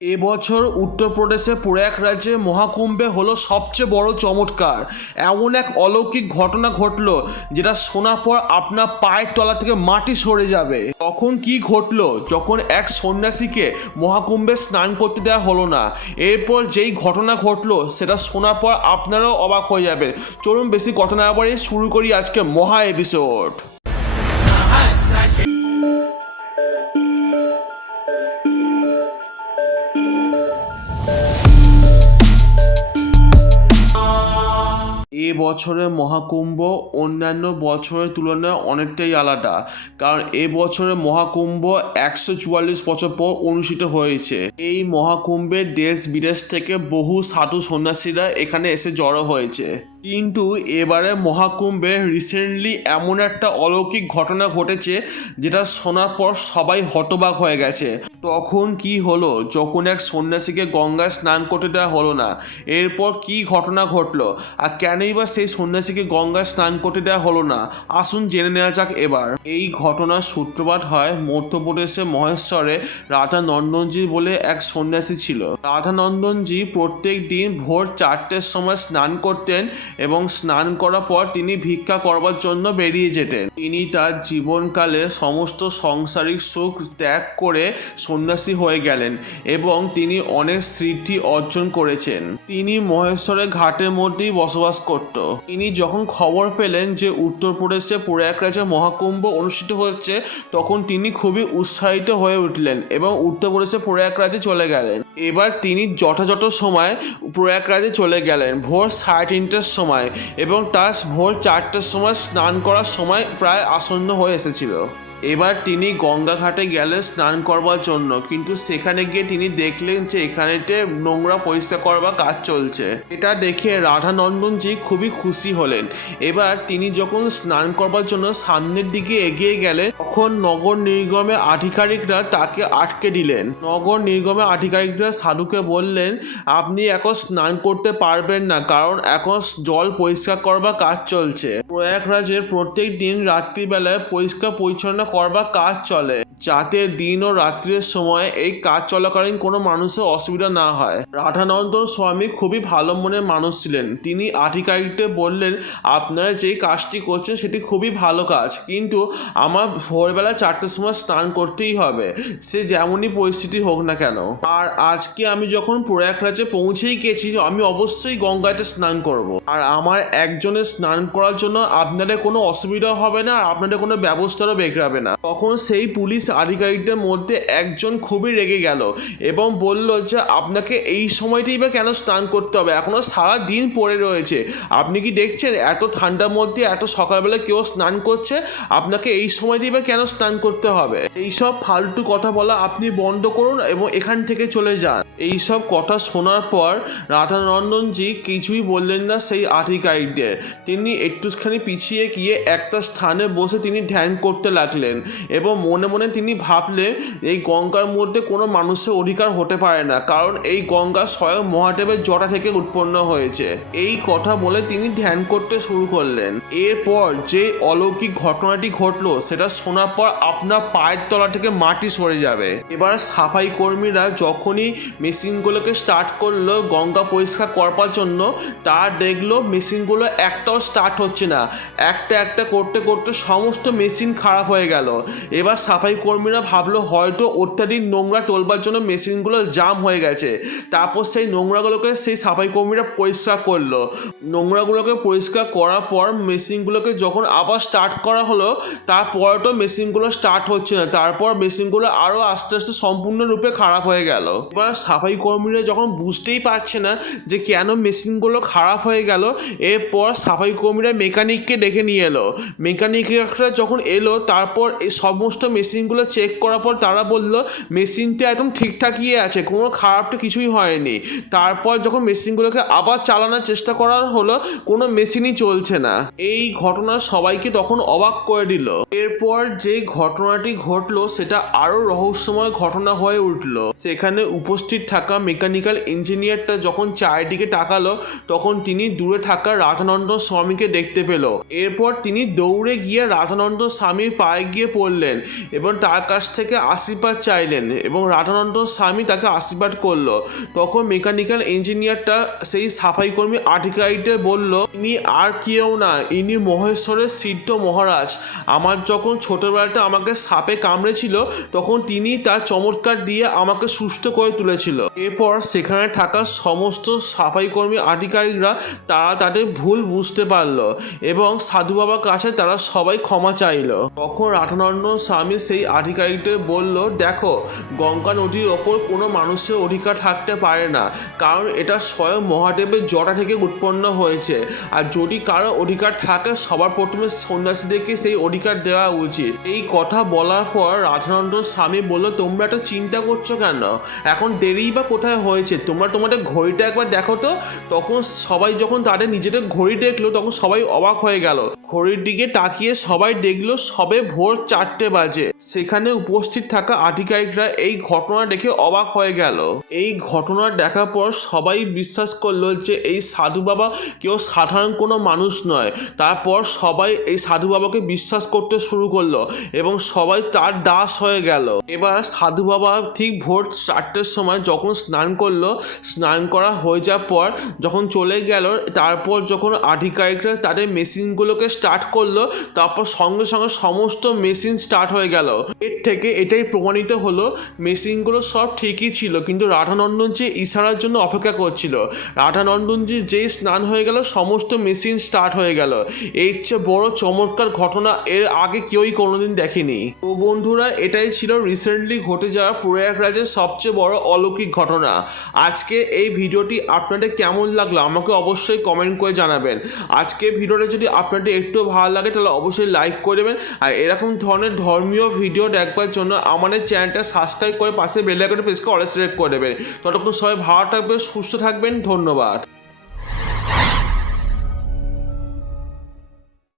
এবছর উত্তরপ্রদেশে প্রয়াগরাজ্যে মহাকুম্ভে হলো সবচেয়ে বড় চমৎকার। এমন এক অলৌকিক ঘটনা ঘটলো যেটা শোনার পর আপনার পায়ের তলা থেকে মাটি সরে যাবে। তখন কি ঘটলো? যখন এক সন্ন্যাসীকে মহাকুম্ভে স্নান করতে দেওয়া হলো না, এরপর যেই ঘটনা ঘটলো সেটা শোনার পর আপনারাও অবাক হয়ে যাবেন। চলুন বেশি কথা না বাড়ি শুরু করি আজকে মহা এপিসোড। এ বছরের মহাকুম্ভ অন্যান্য বছরের তুলনায় অনেকটাই আলাদা। কারণ এ বছরের মহাকুম্ভ একশো চুয়াল্লিশ বছর পর অনুষ্ঠিত হয়েছে। এই মহাকুম্ভে দেশ বিদেশ থেকে বহু সাধু সন্ন্যাসীরা এখানে এসে জড়ো হয়েছে। কিন্তু এবারে মহাকুম্ভে রিসেন্টলি এমন একটা অলৌকিক ঘটনা ঘটেছে, যেটা শোনার পর সবাই হতবাক হয়ে গেছে। তখন কি হলো? যখন এক সন্ন্যাসীকে গঙ্গায় স্নান করতে দেওয়া হলো না, এরপর কি ঘটনা ঘটলো? আর কেনই বা সেই সন্ন্যাসীকে গঙ্গায় স্নান করতে দেওয়া হলো না? আসুন জেনে নেওয়া যাক এবার। এই ঘটনার সূত্রপাত হয় মধ্যপ্রদেশের মহেশ্বরে রাধা নন্দনজি বলে এক সন্ন্যাসী ছিল। রাধা নন্দনজি প্রত্যেক দিন ভোর চারটের সময় স্নান করতেন এবং স্নান করার পর তিনি ভিক্ষা করবার জন্য বেরিয়ে যেতেন। তিনি তার জীবনকালে সমস্ত সংসারিক সুখ ত্যাগ করে সন্ন্যাসী হয়ে গেলেন এবং তিনি অনেক স্মৃতি অর্জন করেছেন। তিনি মহেশ্বরের ঘাটের মধ্যেই বসবাস করত। তিনি যখন খবর পেলেন যে উত্তরপ্রদেশে প্রয়াগরাজে মহাকুম্ভ অনুষ্ঠিত হচ্ছে, তখন তিনি খুবই উৎসাহিত হয়ে উঠলেন এবং উত্তরপ্রদেশে প্রয়াগরাজে চলে গেলেন। এবার তিনি যথাযথ সময় প্রয়াগরাজে চলে গেলেন। ভোর সাড়ে তিনটের সময় এবং তার ভোর চারটের সময় স্নান করার সময় প্রায় আসন্ন হয়ে এসেছিল। এবার তিনি গঙ্গা ঘাটে গেলেন স্নান করবার জন্য, কিন্তু সেখানে গিয়ে তিনি দেখলেন যে এখানেতে নোংরা পরিষ্কার করবার কাজ চলছে। এটা দেখে রাধানন্দনজি খুবই খুশি হলেন। এবার তিনি যখন স্নান করবার জন্য সামনের দিকে এগিয়ে গেলেন, তখন নগর নিগমে আধিকারিকরা তাকে আটকে দিলেন। নগর নিগমে আধিকারিকরা সাধুকে বললেন, আপনি এখন স্নান করতে পারবেন না, কারণ এখন জল পরিষ্কার করবার কাজ চলছে। প্রয়াগরাজের প্রত্যেক দিন রাত্রিবেলায় পরিষ্কার পরিচ্ছন্ন করবার কাজ চলে। যাতে দিন ও রাত্রির সময় এই কাজ চলাকালীন কোনো মানুষের অসুবিধা না হয়। রাধানন্দন স্বামী খুবই ভালো মনের মানুষ ছিলেন। তিনি আধিকারিকদের বললেন, আপনারা যেই কাজটি করছেন সেটি খুবই ভালো কাজ। কিন্তু আমার ভোরবেলা চারটের সময় স্নান করতেই হবে। সে যেমনই পরিস্থিতি হোক না কেন। আর আজকে আমি যখন প্রয়াগরাজে পৌঁছেই গেছি, আমি অবশ্যই গঙ্গাতে স্নান করব। আর আমার একজনের স্নান করার জন্য আপনাদের কোনো অসুবিধা হবে না। আর আপনাদের কোনো ব্যবস্থারও বেগড়াবে না। তখন সেই পুলিশ আধিকারিকদের মধ্যে একজন খুবই রেগে গেল এবং বলল যে, আপনাকে এই সময়টাই বা কেন স্নান করতে হবে? এখনও সারা দিন পড়ে রয়েছে। আপনি কি দেখছেন? এত ঠান্ডার মধ্যে, এত সকালবেলা কেউ স্নান করছে? আপনাকে এই সময়টাই বা কেন স্নান করতে হবে? এইসব ফালতু কথা বলা আপনি বন্ধ করুন এবং এখান থেকে চলে যান। এইসব কথা শোনার পর রাধানন্দনজি কিছুই বললেন না সেই আধিকারিকদের। তিনি একটুখানি পিছিয়ে গিয়ে একটা স্থানে বসে তিনি ধ্যান করতে লাগলেন এবং মনে মনে তিনি ভাবলেন, এই গঙ্গার মধ্যে কোনো মানুষের অধিকার হতে পারে না, কারণ এই গঙ্গা স্বয়ং মহাদেবের জটা থেকে উৎপন্ন হয়েছে। এই কথা বলে তিনি ধ্যান করতে শুরু করলেন। এরপর যে অলৌকিক ঘটনাটি ঘটলো, সেটা শোনার পর আপনার পায়ের তলা থেকে মাটি সরে যাবে। এবার সাফাই কর্মীরা যখনই মেশিনগুলোকে স্টার্ট করল, গঙ্গা পরিষ্কার করবার জন্য। তা দেখল মেশিনগুলো একটাও স্টার্ট হচ্ছে না। একটা একটা করতে করতে সমস্ত মেশিন খারাপ হয়ে গেল। এবার সাফাই কর্মীরা ভাবলো, হয়তো অত্যাধিক নোংরা তোলবার জন্য মেশিনগুলো জাম হয়ে গেছে। তারপর সেই নোংরাগুলোকে সেই সাফাই কর্মীরা পরিষ্কার করল। নোংরাগুলোকে পরিষ্কার করার পর মেশিনগুলোকে যখন আবার স্টার্ট করা হলো তারপরে তো মেশিনগুলো স্টার্ট হচ্ছে না। তারপর মেশিনগুলো আরও আস্তে আস্তে সম্পূর্ণরূপে খারাপ হয়ে গেল। এবার সাফাই কর্মীরা যখন বুঝতেই পারছে না যে কেন মেশিনগুলো খারাপ হয়ে গেল, এরপর সাফাই কর্মীরা মেকানিককে ডেকে নিয়ে এলো। মেকানিকরা যখন এলো, তারপর এই সমস্ত মেশিনগুলো চেক করার পর তারা বলল মেশিনটা একদম ঠিকঠাকই আছে, কোনো খারাপটা কিছুই হয়নি। তারপর যখন মেশিনগুলোকে আবার চালানোর চেষ্টা করা হলো, কোনো মেশিনই চলছে না। এই ঘটনা সবাইকে তখন অবাক করে দিল। এরপর যে ঘটনাটি ঘটলো, সেটা আরও রহস্যময় ঘটনা হয়ে উঠল। সেখানে উপস্থিত থাকা মেকানিক্যাল ইঞ্জিনিয়ারটা যখন চারিদিকে তাকালো, তখন তিনি দূরে থাকা রাধানন্দ স্বামীকে দেখতে পেল। এরপর তিনি দৌড়ে গিয়ে রাধানন্দ স্বামীর পায়ে গিয়ে পড়লেন এবং তার কাছ থেকে আশীর্বাদ চাইলেন এবং রাধানন্দ স্বামী তাকে আশীর্বাদ করল। তখন মেকানিক্যাল ইঞ্জিনিয়ারটা সেই সাফাই কর্মী আধিকারিককে বলল, ইনি আর কেউ না, ইনি মহেশ্বরের সিদ্ধ মহারাজ। আমার যখন ছোটবেলাটা আমাকে সাপে কামড়েছিল, তখন তিনি তার চমৎকার দিয়ে আমাকে সুস্থ করে তুলেছিল। এরপর সেখানে থাকা সমস্ত সাফাই কর্মী আধিকারিকরা তারা তাদের ভুল বুঝতে পারল এবং সাধু বাবার কাছে তারা সবাই ক্ষমা চাইলো। তখন রাধানন্দ স্বামী সেই আধিকারিকদের বলল, দেখো, গঙ্গা নদীর ওপর কোনো মানুষের অধিকার থাকতে পারে না, কারণ এটা স্বয়ং মহাদেবের জটা থেকে উৎপন্ন হয়েছে। আর যদি কারও অধিকার থাকে, সবার প্রথমে সন্ন্যাসীদেরকে সেই অধিকার দেওয়া উচিত। এই কথা বলার পর রাধানন্দ স্বামী বলল, তোমরা এত চিন্তা করছ কেন? এখন দেরি বা কোথায় হয়েছে? তোমরা তোমাদের ঘড়িটা একবার দেখো তো। তখন সবাই যখন তাদের নিজেদের ঘড়ি দেখল, তখন সবাই অবাক হয়ে গেল। ঘড়ির দিকে তাকিয়ে সবাই দেখল সবে ভোর চারটে বাজে। সেখানে উপস্থিত থাকা আধিকারিকরা এই ঘটনা দেখে অবাক হয়ে গেল। এই ঘটনা দেখার পর সবাই বিশ্বাস করল যে এই সাধু বাবা কেউ সাধারণ কোনো মানুষ নয়। তারপর সবাই এই সাধু বাবাকে বিশ্বাস করতে শুরু করল এবং সবাই তার দাস হয়ে গেল। এবার সাধু বাবা ঠিক ভোর চারটের সময় যখন স্নান করল, স্নান করা হয়ে যাওয়ার পর যখন চলে গেল, তারপর যখন আধিকারিকরা তাদের মেশিনগুলোকে স্টার্ট করল, তারপর সঙ্গে সঙ্গে সমস্ত মেশিন স্টার্ট হয়ে গেল। এর থেকে এটাই প্রমাণিত হলো মেশিনগুলো সব ঠিকই ছিল, কিন্তু রাধানন্দন যে ইশারার জন্য অপেক্ষা করছিল রাধানন্দনজি যেই স্নান হয়ে গেল, সমস্ত মেশিন স্টার্ট হয়ে গেল। এই চেয়ে বড় চমৎকার ঘটনা এর আগে কেউই কোনোদিন দেখেনি। তো বন্ধুরা, এটাই ছিল রিসেন্টলি ঘটে যাওয়া প্রয়াগরাজের সবচেয়ে বড় অলৌকিক ঘটনা। আজকে এই ভিডিওটি আপনাদের কেমন লাগল, আমাকে অবশ্যই কমেন্ট করে জানাবেন। আজকে ভিডিওটা যদি আপনাদের একটু ভালো লাগে, তাহলে অবশ্যই লাইক করে দেবেন আর এরকম ধরনের ধর্মীয় ভিডিও দেখবার জন্য আমাদের চ্যানেলটা সাবস্ক্রাইব করে পাশে বেল আইকনটা প্রেস করে অল সিলেক্ট করে দেবেন। ততক্ষণ সবাই ভালো থাকবেন, সুস্থ থাকবেন, ধন্যবাদ।